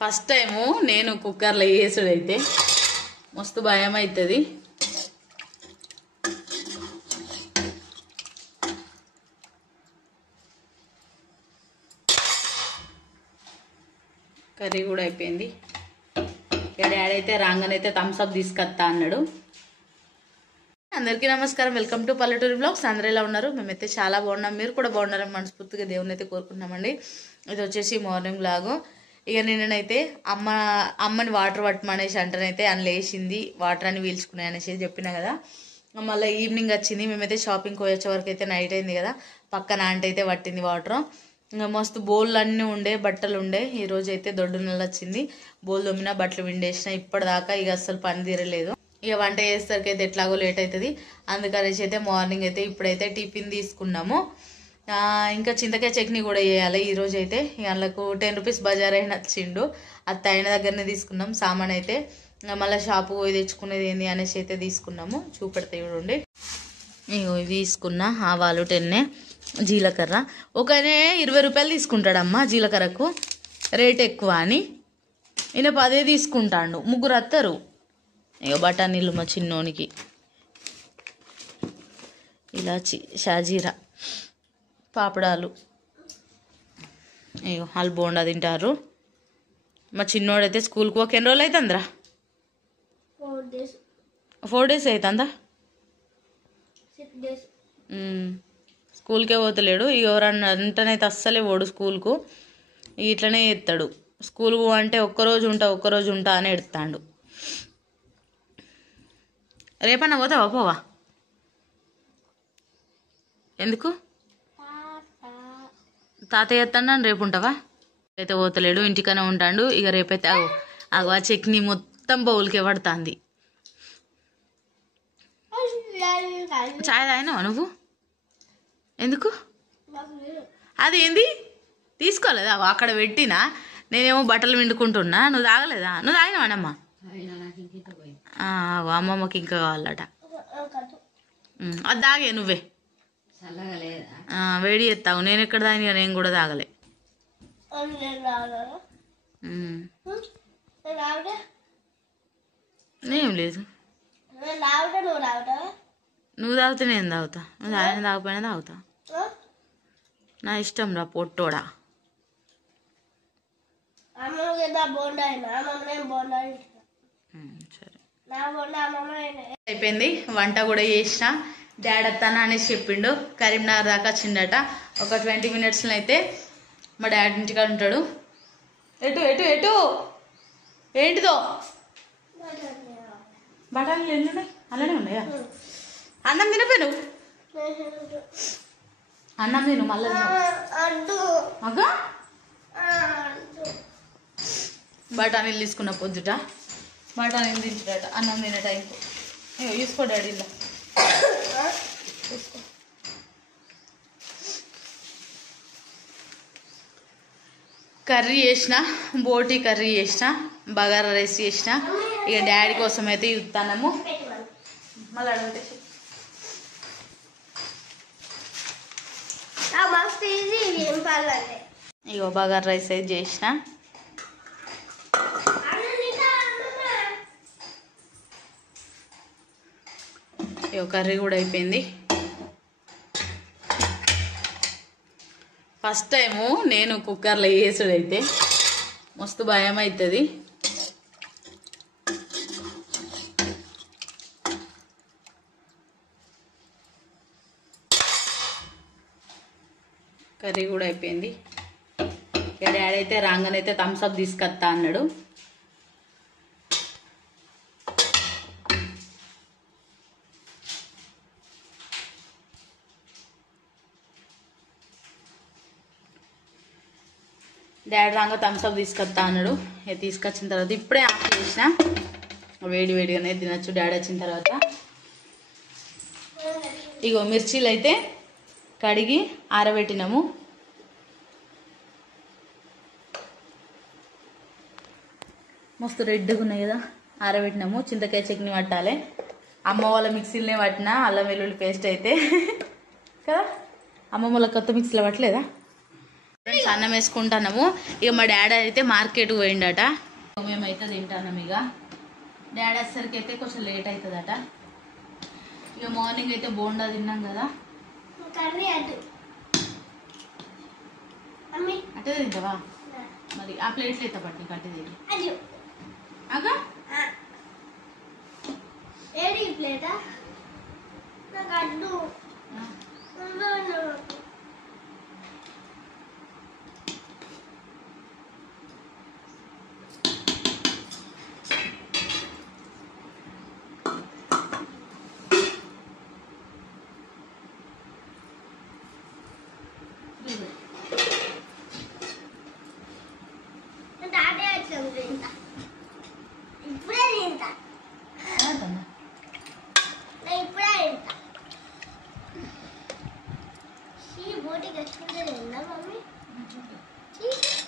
First time నేను కుక్కర్లో వేసుడైతే మస్తు భయం అవుతుంది. కర్రీ కూడా అయిపోయింది. డాడీ అయితే రాగానైతే థమ్స్అప్ తీసుకొస్తా అన్నాడు. అందరికీ నమస్కారం, వెల్కమ్ టు పల్లెటూరి బ్లాగ్స్. అందరూ ఎలా ఉన్నారు? మేమైతే చాలా బాగున్నాం, మీరు కూడా బాగున్నారని మనస్ఫూర్తిగా దేవుని అయితే కోరుకుంటున్నామండి. ఇది వచ్చేసి మార్నింగ్ బ్లాగు. ఇక నిన్ననైతే అమ్మని వాటర్ పట్టమనేసి అంటనైతే అని లేచింది, వాటర్ అని పీల్చుకున్నాయి అనేసి చెప్పినా కదా. మళ్ళీ ఈవినింగ్ వచ్చింది, మేమైతే షాపింగ్కి వచ్చే వరకు అయితే నైట్ అయింది కదా. పక్కన ఆంటీ అయితే పట్టింది వాటర్. ఇంకా మస్తు బోళ్ళు అన్నీ ఉండే, బట్టలు ఉండే. ఈరోజు అయితే దొడ్డు నెల వచ్చింది, బోల్ దొమ్మిన బట్టలు విండేసిన. ఇప్పటిదాకా ఇక అస్సలు పని తీరలేదు. ఇక వంట చేసేసరికి అయితే ఎట్లాగో లేట్ అవుతుంది, అందుకనేసి అయితే మార్నింగ్ అయితే ఇప్పుడైతే టిఫిన్ తీసుకున్నాము. ఇంకా చింతకాయ చట్నీ కూడా చేయాలి ఈరోజు అయితే. వాళ్ళకు 10 రూపీస్ బజార్ అయినా వచ్చిండు, అది అయిన దగ్గరనే తీసుకున్నాం. సామాన్ అయితే మళ్ళీ షాపు పోయి తెచ్చుకునేది ఏంది అనేసి అయితే తీసుకున్నాము. చూపెడతా చూడండి. ఇవి తీసుకున్నా. ఆవాలు 10, జీలకర్ర ఒకనే 20 రూపాయలు తీసుకుంటాడమ్మా. జీలకర్రకు రేట్ ఎక్కువ అని ఈయన 10 తీసుకుంటాడు. ముగ్గురు వస్తారు. ఇక బఠానీలు మా చిన్నోనికి, ఇలాచి, షాజీరా, పాపడాలు. ఇగో వాళ్ళు బోండా తింటారు. మా చిన్నోడైతే స్కూల్కి ఒక ఎన్ని రోజులు అవుతుందిరా? 4 days అవుతుందా? స్కూల్కే పోతలేడు. ఇక ఎవరన్నా అంటనైతే అస్సలే పోడు స్కూల్కు. ఇట్లనే ఎత్తాడు. స్కూల్కు అంటే ఒక్కరోజు ఉంటా అని ఎడతాడు. రేపన్నా పోతావా? పోవా? ఎందుకు? తాతయ్య ఎత్తాను రేపు ఉంటావా? అయితే పోతలేడు, ఇంటికనే ఉంటాడు. ఇక రేపైతే ఆ చట్నీ మొత్తం బౌల్కే పడుతుంది. చాయ్ తాగినావా నువ్వు? ఎందుకు? అదేంది తీసుకోలేదా? అక్కడ పెట్టినా, నేనేమో బట్టలు విండుకుంటున్నా. నువ్వు తాగలేదా? నువ్వు తాగినావానమ్మా? అమ్మమ్మకి ఇంకా కావాలట. అది తాగే నువ్వే, వేడి చేస్తావు. నేను ఎక్కడ తాగినా? నేను కూడా తాగలే. ఏం లేదు, నువ్వు తాగితే నేను తాగుతా, నువ్వు తాగిన తాగపోయినా తాగుతా. నా ఇష్టం రా పొట్టోడా. సరే, అయిపోయింది. వంట కూడా చేసిన. డాడీ వస్తాను అనేసి చెప్పిండు. కరీంనగర్ దాకా వచ్చిండట. ఒక 20 minutesలో అయితే మా డాడీ ఇంటికాడ ఉంటాడు. ఎటు ఎటు ఎటు ఏంటిదో? బఠానీలు ఎన్ని ఉన్నాయి? అలానే ఉన్నాయా? అన్నం తినపోయి నువ్వు, అన్నం తిను మళ్ళీ. అగా బఠానీలు తీసుకున్న పొద్దుట, బఠానీలు తింటాడట అన్నం తినే టైంకు. చూసుకో డాడీ, ఇలా చూసుకో. కర్రీ చేసిన, బోటి కర్రీ చేసిన, బగారా రైస్ చేసిన. ఇక డాడీ కోసం అయితే ఇస్తాము. మళ్ళీ అడిగితే ఇగో బగారా రైస్ అయితే చేసిన. ఇగో కర్రీ కూడా అయిపోయింది. ఫస్ట్ టైము నేను కుక్కర్లో వేసుడైతే మస్తు భయం అవుతుంది. కర్రీ కూడా అయిపోయింది. ఇక డాడీ అయితే రాగానైతే థమ్స్అప్ తీసుకొస్తా అన్నాడు. డాడీ రాగా థమ్స్అప్ తీసుకొస్తా అన్నాడు. ఇక తీసుకొచ్చిన తర్వాత ఇప్పుడే ఆఫ్ చేసిన, వేడి వేడిగానే తినచ్చు డాడీ వచ్చిన తర్వాత. ఇగో మిర్చీలు అయితే కడిగి ఆరబెట్టినాము. మస్తు రెడ్గా ఉన్నాయి కదా, ఆరబెట్టినాము. చింతకాయ చట్నీ పట్టాలి. అమ్మ వాళ్ళ మిక్సీలోనే పట్టిన అల్లం వెల్లుల్లి పేస్ట్ అయితే కదా. అమ్మమ్మ వాళ్ళ కొత్త మిక్సీలో పట్టలేదా? అన్నం వేసుకుంటున్నాము. ఇక మా డాడీ అయితే మార్కెట్ పోయిండట. మేమైతే తింటున్నాం. ఇక డాడీ వచ్చేసరికి అయితే కొంచెం లేట్ అవుతుందట. ఇక మార్నింగ్ అయితే బోండా తిన్నాం కదా, అట్టే తింటావా మరి? ఆ ప్లేట్లు అయితే పట్టి కట్టి తిండి అగా ప్లేటా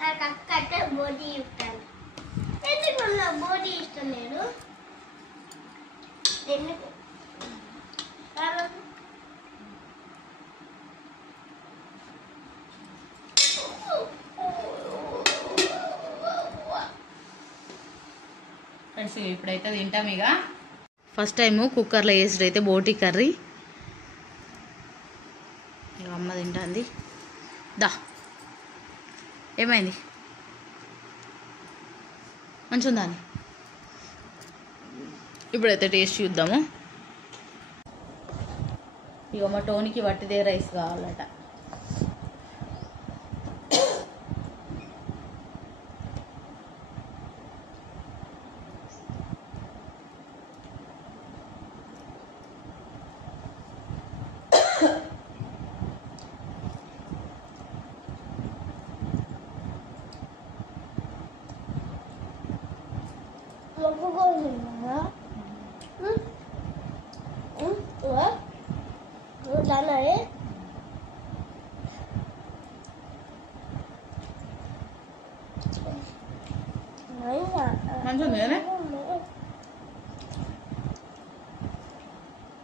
నాకు అక్క బోటి ఇస్తాను. ఎందుకు బోటి ఇష్టం లేదు? ఎందుకు ఫ్రెండ్స్ ఇప్పుడైతే తింటాం. ఇక ఫస్ట్ టైము కుక్కర్లో వేసుడు అయితే బోటి కర్రీ. ఇక అమ్మ తింటుంది. దా ఏమైంది? మంచిగా ఉందా అని ఇప్పుడైతే టేస్ట్ చూద్దాము. ఇక మా టోనికి వట్టిదే రైస్ కావాలట.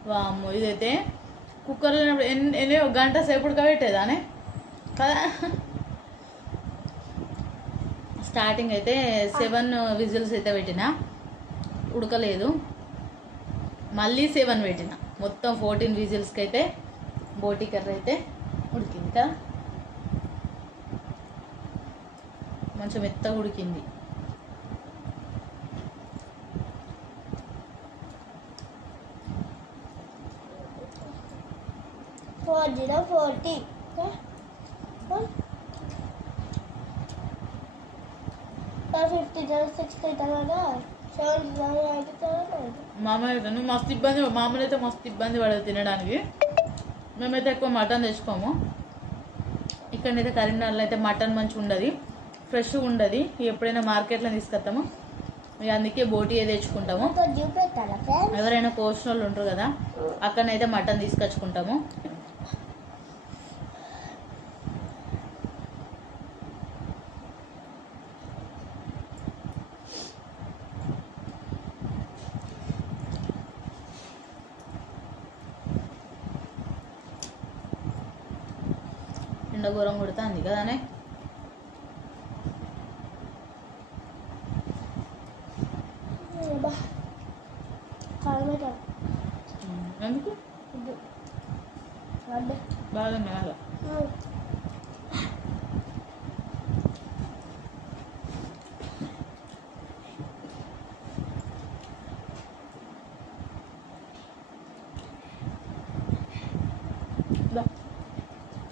వామ్మో ఇదైతే కుక్కర్లో ఎన్ని ఒక గంట సేపు ఉడకబెట్టేదానే కదా. స్టార్టింగ్ అయితే 7 విజిల్స్ అయితే పెట్టిన, ఉడకలేదు. మళ్ళీ 7 పెట్టిన, మొత్తం 14 విజిల్స్కి అయితే బోటి కర్రీ అయితే ఉడికింది కదా. మంచి మెత్తగా ఉడికింది. మామూలు నువ్వు మస్తు ఇబ్బంది, మామూలు అయితే మస్తు ఇబ్బంది పడదు తినడానికి. మేమైతే ఎక్కువ మటన్ తెచ్చుకోము. ఇక్కడైతే కరీంనగర్లో అయితే మటన్ మంచిగా ఉండదు, ఫ్రెష్గా ఉండదు. ఎప్పుడైనా మార్కెట్లో తీసుకొస్తాము, ఇక అందుకే బోటియే తెచ్చుకుంటాము. ఎవరైనా కోసిన వాళ్ళు ఉంటారు కదా, అక్కడనైతే మటన్ తీసుకొచ్చుకుంటాము. ఎండగూరం కొడుతుంది కదానే. ఎందుకు బాగా మేళ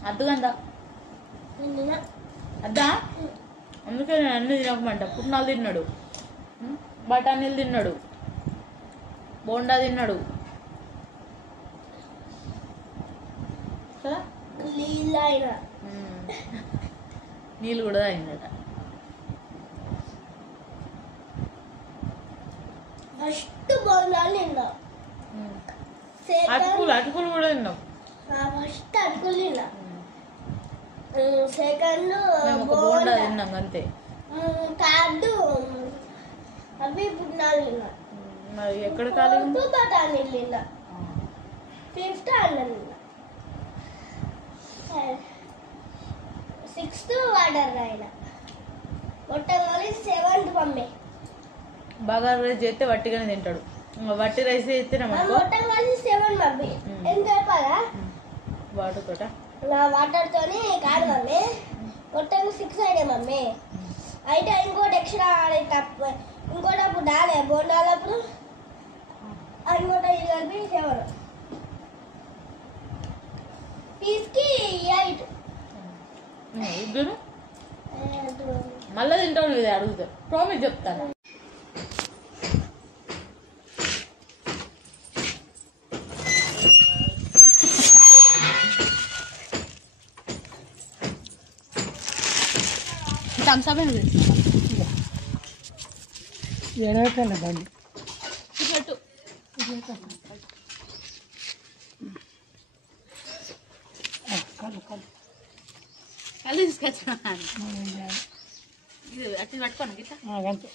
అద్దుగందా అద్దా. అందుకే నేను అన్ని తినకమంట. పుట్నాలు తిన్నాడు, బఠానీలు తిన్నాడు, బోండా తిన్నాడు కదా. నీళ్ళు కూడా తాగిందట. ఫస్ట్ బోండాలు తిన్నా, అటుకులు కూడా తిన్నాం. ఫస్ట్ అటుకులు తిన్నా, సెకండ్ బోండా తిన్నాం అంతే. థర్డ్ అవి పుట్నాలు తిన్నా, మరి ఎక్కడ ఖాళీ బఠానీలు తిన్నా, ఫిఫ్త్ అన్నం తిన్నా, 6 6th వాటర్ ఆయన మొత్తం కలిసి 7th మమ్మీ బాగా రైస్ చేస్తే వట్టిగానే తింటాడు. వట్టి రైస్ చేస్తేనమ్మా మొత్తం కలిసి 7 మమ్మీ ఎంత చెప్పాలా వాటర్ తోట నా వాటర్ తోని కాదు మమ్మీ మొత్తం 6 అయినా మమ్మీ అయితే ఇంకోటి ఎక్స్ట్రా ఇంకోటి అప్పుడు దానే బోండాలప్పుడు ఇంకోటి ఇది కలిపి 7 పీస్కి 8 ఇద్దరు మళ్ళీ తింటావు ఇది అడుగుతారు. ప్రామిస్ చెప్తాను. థమ్స్అప్ ఏడవకండి బండి పెట్టు. కలు కలు కళ్ళు తీసుకొచ్చా ఇది అట్లా పట్టుకోను గిట్లా. అంతే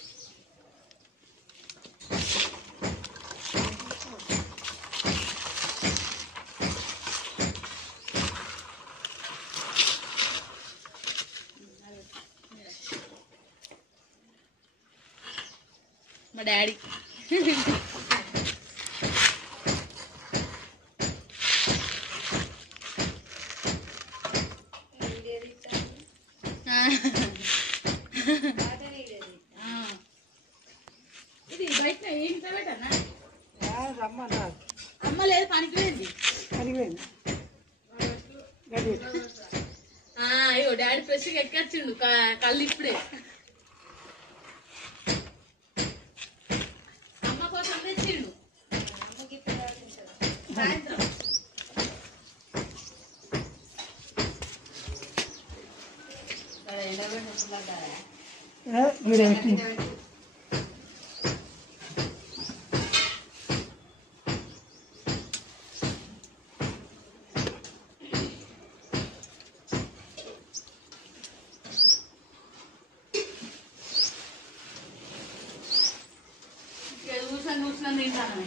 మా డాడీ ఇది బయట ఇంట్లో పెట్టన్నా రమ్మన్నారు అమ్మ లేదు పనికి పోయింది. అడిగిపోయింది గది అయ్యో డాడీ ఫ్రెష్గా ఎక్కొచ్చిండు కళ్ళు ఇప్పుడే. అమ్మ కోసం తెచ్చిండు సాయంత్రం. వీడియో పెట్టి చూసాను తింటాను.